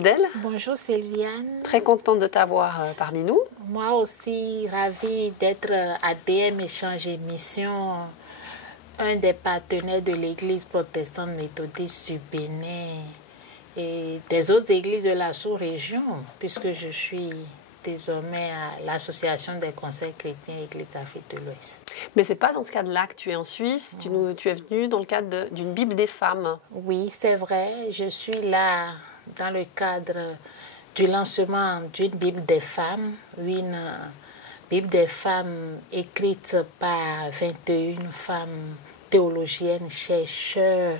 Fidèle. Bonjour Sylviane. Très contente de t'avoir parmi nous. Moi aussi, ravie d'être ADM Échange et Mission, un des partenaires de l'Église protestante méthodiste du Bénin et des autres églises de la sous-région, puisque je suis désormais à l'Association des conseils chrétiens Église d'Afrique de l'Ouest. Mais ce n'est pas dans ce cadre-là que tu es en Suisse, tu es venue dans le cadre d'une Bible des femmes. Oui, c'est vrai, je suis là dans le cadre du lancement d'une Bible des femmes, une Bible des femmes écrite par 21 femmes théologiennes, chercheurs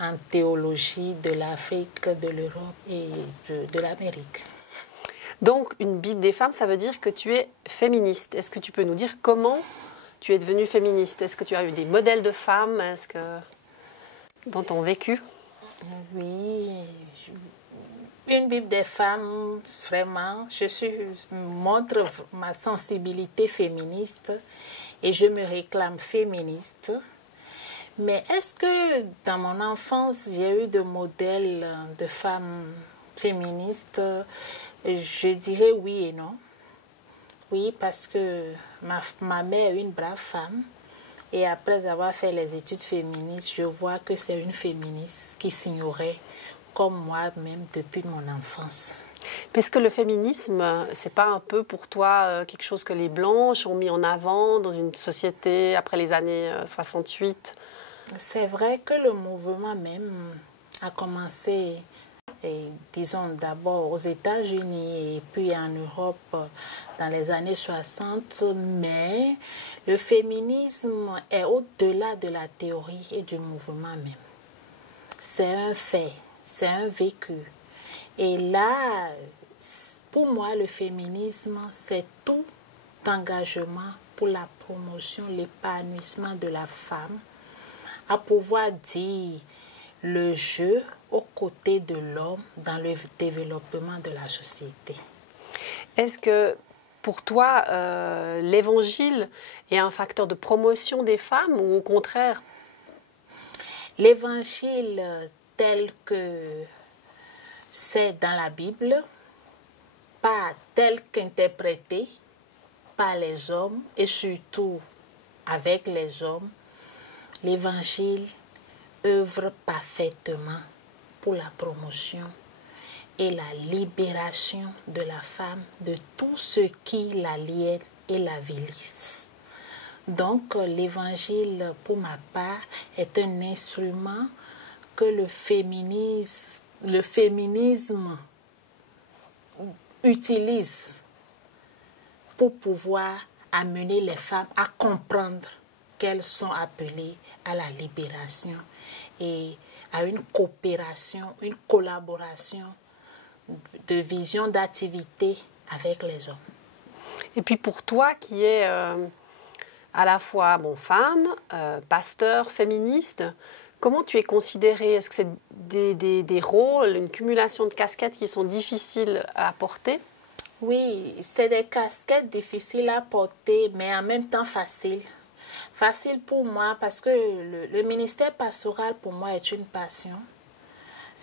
en théologie de l'Afrique, de l'Europe et de l'Amérique. Donc, une Bible des femmes, ça veut dire que tu es féministe. Est-ce que tu peux nous dire comment tu es devenue féministe? Est-ce que tu as eu des modèles de femmes? Est-ce que dans ton vécu? Oui, une Bible des femmes, vraiment, montre ma sensibilité féministe et je me réclame féministe. Mais est-ce que dans mon enfance, j'ai eu de modèles de femmes féministes? Je dirais oui et non. Oui, parce que ma mère est une brave femme. Et après avoir fait les études féministes, je vois que c'est une féministe qui s'ignorait comme moi-même depuis mon enfance. Est-ce que le féminisme, c'est pas un peu pour toi quelque chose que les Blanches ont mis en avant dans une société après les années 68? C'est vrai que le mouvement même a commencé, disons d'abord aux États-Unis et puis en Europe dans les années 60, mais le féminisme est au-delà de la théorie et du mouvement même. C'est un fait, c'est un vécu. Et là, pour moi, le féminisme, c'est tout engagement pour la promotion, l'épanouissement de la femme, à pouvoir dire le jeu aux côtés de l'homme dans le développement de la société. Est-ce que pour toi, l'évangile est un facteur de promotion des femmes ou au contraire? L'évangile tel que c'est dans la Bible, pas tel qu'interprété par les hommes et surtout avec les hommes, l'évangile œuvre parfaitement pour la promotion et la libération de la femme de tout ce qui l'aliène et l'avilisse. Donc l'évangile, pour ma part, est un instrument que le féminisme utilise pour pouvoir amener les femmes à comprendre qu'elles sont appelées à la libération et à une coopération, une collaboration de vision d'activité avec les hommes. Et puis pour toi qui es à la fois femme, pasteur, féministe, comment tu es considérée? Est-ce que c'est des rôles, une cumulation de casquettes qui sont difficiles à porter? Oui, c'est des casquettes difficiles à porter, mais en même temps faciles. Facile pour moi parce que le ministère pastoral pour moi est une passion.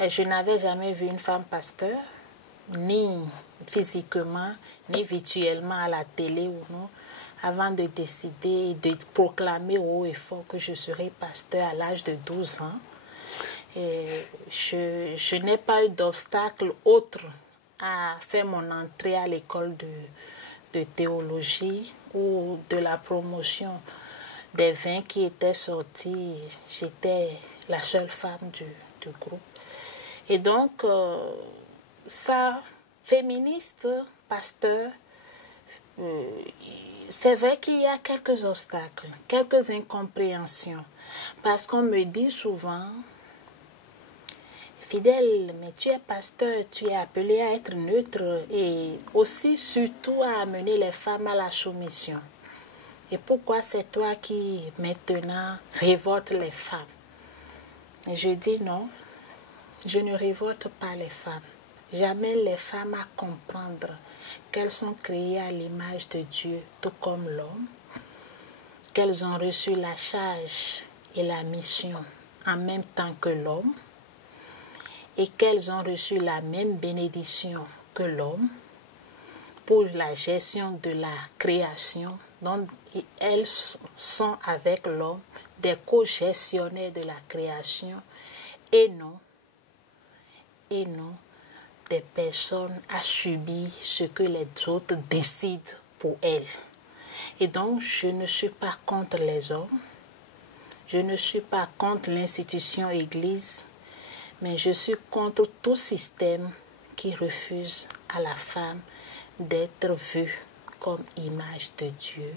Et je n'avais jamais vu une femme pasteur, ni physiquement, ni virtuellement à la télé ou non, avant de décider de proclamer haut et fort que je serai pasteur à l'âge de 12 ans. Et je n'ai pas eu d'obstacle autre à faire mon entrée à l'école de théologie ou de la promotion des 20 qui étaient sortis. J'étais la seule femme du groupe. Et donc, ça, féministe, pasteur, c'est vrai qu'il y a quelques obstacles, quelques incompréhensions. Parce qu'on me dit souvent, Fidèle, mais tu es pasteur, tu es appelé à être neutre et aussi surtout à amener les femmes à la soumission. Et pourquoi c'est toi qui maintenant révolte les femmes? Et je dis non, je ne révolte pas les femmes. J'amène les femmes à comprendre qu'elles sont créées à l'image de Dieu, tout comme l'homme, qu'elles ont reçu la charge et la mission en même temps que l'homme, et qu'elles ont reçu la même bénédiction que l'homme pour la gestion de la création. Donc, elles sont avec l'homme des co-gestionnaires de la création et non des personnes à subir ce que les autres décident pour elles. Et donc, je ne suis pas contre les hommes, je ne suis pas contre l'institution Église, mais je suis contre tout système qui refuse à la femme d'être vue comme image de Dieu,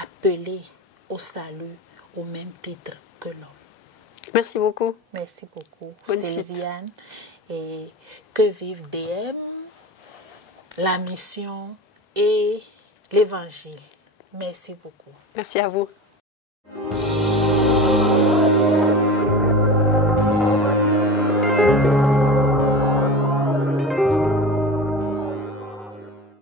appelée au salut au même titre que l'homme. Merci beaucoup. Merci beaucoup, Bonne Sylviane. Et que vive DM, la mission et l'évangile. Merci beaucoup. Merci à vous.